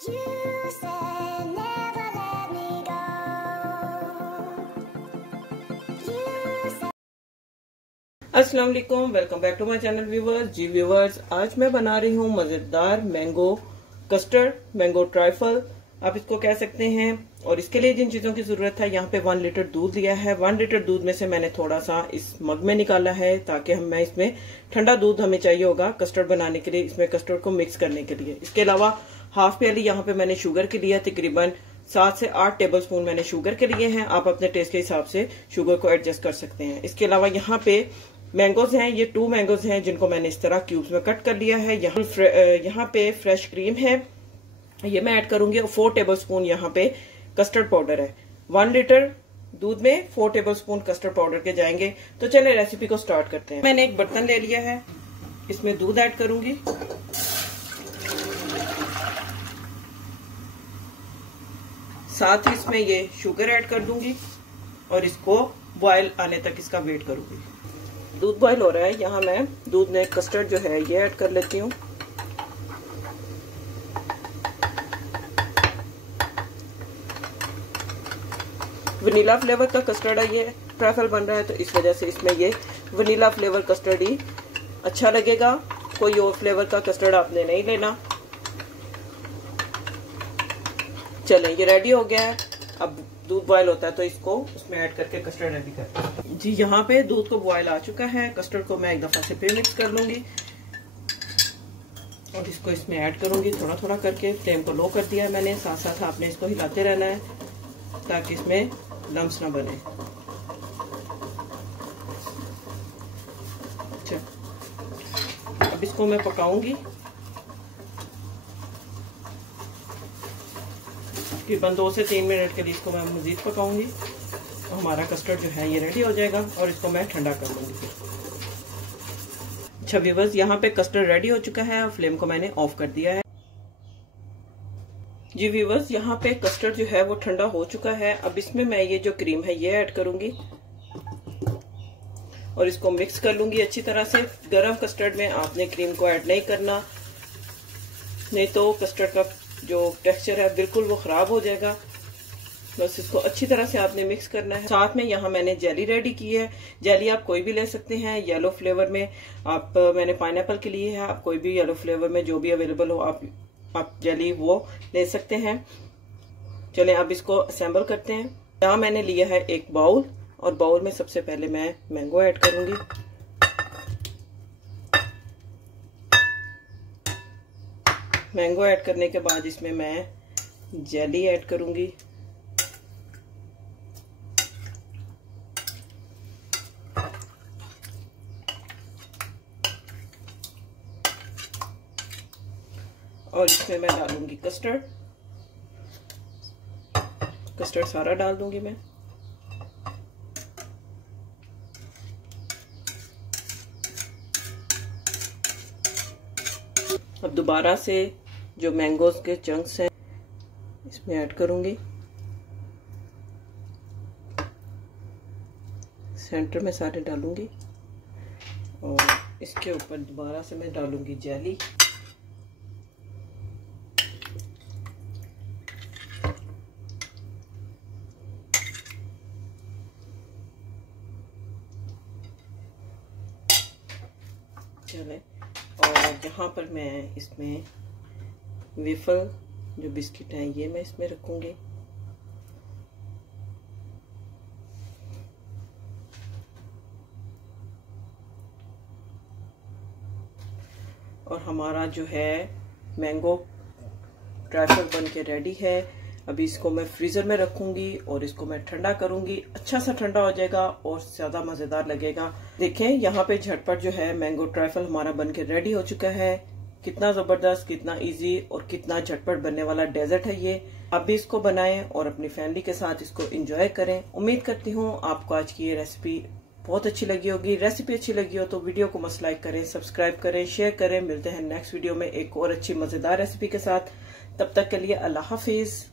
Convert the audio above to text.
अस्सलाम वालेकुम, welcome back to my channel viewers. जी व्यूवर्स, आज मैं बना रही हूँ मजेदार मैंगो कस्टर्ड, मैंगो ट्राइफल आप इसको कह सकते हैं। और इसके लिए जिन चीजों की जरूरत है, यहाँ पे 1 लीटर दूध लिया है। 1 लीटर दूध में से मैंने थोड़ा सा इस मग में निकाला है, ताकि मैं इसमें ठंडा दूध हमें चाहिए होगा कस्टर्ड बनाने के लिए, इसमें कस्टर्ड को मिक्स करने के लिए। इसके अलावा हाफ प्याली यहाँ पे मैंने शुगर के लिया, तकरीबन 7 से 8 टेबल स्पून मैंने शुगर के लिए हैं। आप अपने टेस्ट के हिसाब से शुगर को एडजस्ट कर सकते हैं। इसके अलावा यहाँ पे मैंगोज हैं, ये 2 मैंगोज हैं जिनको मैंने इस तरह क्यूब्स में कट कर लिया है। यहाँ पे फ्रेश क्रीम है, ये मैं ऐड करूंगी। और 4 टेबल स्पून यहाँ पे कस्टर्ड पाउडर है। 1 लीटर दूध में 4 टेबल स्पून कस्टर्ड पाउडर के जाएंगे। तो चलिए रेसिपी को स्टार्ट करते हैं। मैंने एक बर्तन ले लिया है, इसमें दूध ऐड करूंगी। साथ ही इसमें ये शुगर ऐड कर दूंगी और इसको बॉयल आने तक इसका वेट करूंगी। दूध बॉयल हो रहा है, यहाँ मैं दूध में कस्टर्ड जो है ये ऐड कर लेती हूँ। वनीला फ्लेवर का कस्टर्ड है, ये ट्रफल बन रहा है तो इस वजह से इसमें ये वनीला फ्लेवर कस्टर्ड ही अच्छा लगेगा। कोई और फ्लेवर का कस्टर्ड आपने नहीं लेना। चलें, ये रेडी हो गया है। अब दूध बॉयल होता है तो इसको उसमें ऐड करके कस्टर्ड रेडी करते हैं। जी, यहाँ पे दूध को बॉयल आ चुका है। कस्टर्ड को मैं एक दफा से फिर मिक्स कर लूंगी और इसको इसमें ऐड करूंगी थोड़ा थोड़ा करके। फ्लेम को लो कर दिया है मैंने। साथ साथ आपने इसको हिलाते रहना है ताकि इसमें लम्स ना बने। अच्छा, अब इसको मैं पकाऊंगी तकरीबन 2 से 3 मिनट के लिए। इसको मैं मजीद पकाऊंगी और हमारा कस्टर्ड जो है ये रेडी हो जाएगा और इसको मैं ठंडा कर लूंगी। अच्छा व्यूअर्स, यहाँ पे कस्टर्ड रेडी हो चुका है और फ्लेम को मैंने ऑफ कर दिया है। जी व्यूअर्स, यहाँ पे कस्टर्ड जो है वो ठंडा हो चुका है। अब इसमें मैं ये जो क्रीम है ये ऐड करूंगी और इसको मिक्स कर लूंगी अच्छी तरह से। गरम कस्टर्ड में आपने क्रीम को ऐड नहीं करना, नहीं तो कस्टर्ड का जो टेक्सचर है बिल्कुल वो खराब हो जाएगा। बस इसको अच्छी तरह से आपने मिक्स करना है। साथ में यहाँ मैंने जेली रेडी की है। जेली आप कोई भी ले सकते हैं, येलो फ्लेवर में मैंने पाइनएप्पल के लिए है। आप कोई भी येलो फ्लेवर में जो भी अवेलेबल हो आप जेली वो ले सकते हैं। चलें, अब इसको असेंबल करते हैं। यहाँ मैंने लिया है एक बाउल और बाउल में सबसे पहले मैं मैंगो ऐड करूंगी। मैंगो ऐड करने के बाद इसमें मैं जेली ऐड करूंगी। और इसमें मैं डालूंगी कस्टर्ड सारा डाल दूंगी मैं। अब दोबारा से जो मैंगोज के चंक्स हैं इसमें ऐड करूंगी। सेंटर में सारे डालूंगी और इसके ऊपर दोबारा से मैं डालूंगी जेली। चले, और यहाँ पर मैं इसमें वेफल जो बिस्किट है ये मैं इसमें रखूंगी। और हमारा जो है मैंगो ट्राइफल बन के रेडी है। अभी इसको मैं फ्रीजर में रखूंगी और इसको मैं ठंडा करूंगी। अच्छा सा ठंडा हो जाएगा और ज्यादा मजेदार लगेगा। देखें, यहाँ पे झटपट जो है मैंगो ट्राइफल हमारा बन के रेडी हो चुका है। कितना जबरदस्त, कितना इजी और कितना झटपट बनने वाला डेजर्ट है ये। आप भी इसको बनाएं और अपनी फैमिली के साथ इसको एंजॉय करें। उम्मीद करती हूँ आपको आज की ये रेसिपी बहुत अच्छी लगी होगी। रेसिपी अच्छी लगी हो तो वीडियो को मस्ट लाइक करें, सब्सक्राइब करें, शेयर करें। मिलते हैं नेक्स्ट वीडियो में एक और अच्छी मजेदार रेसिपी के साथ। तब तक के लिए अल्लाह हाफिज।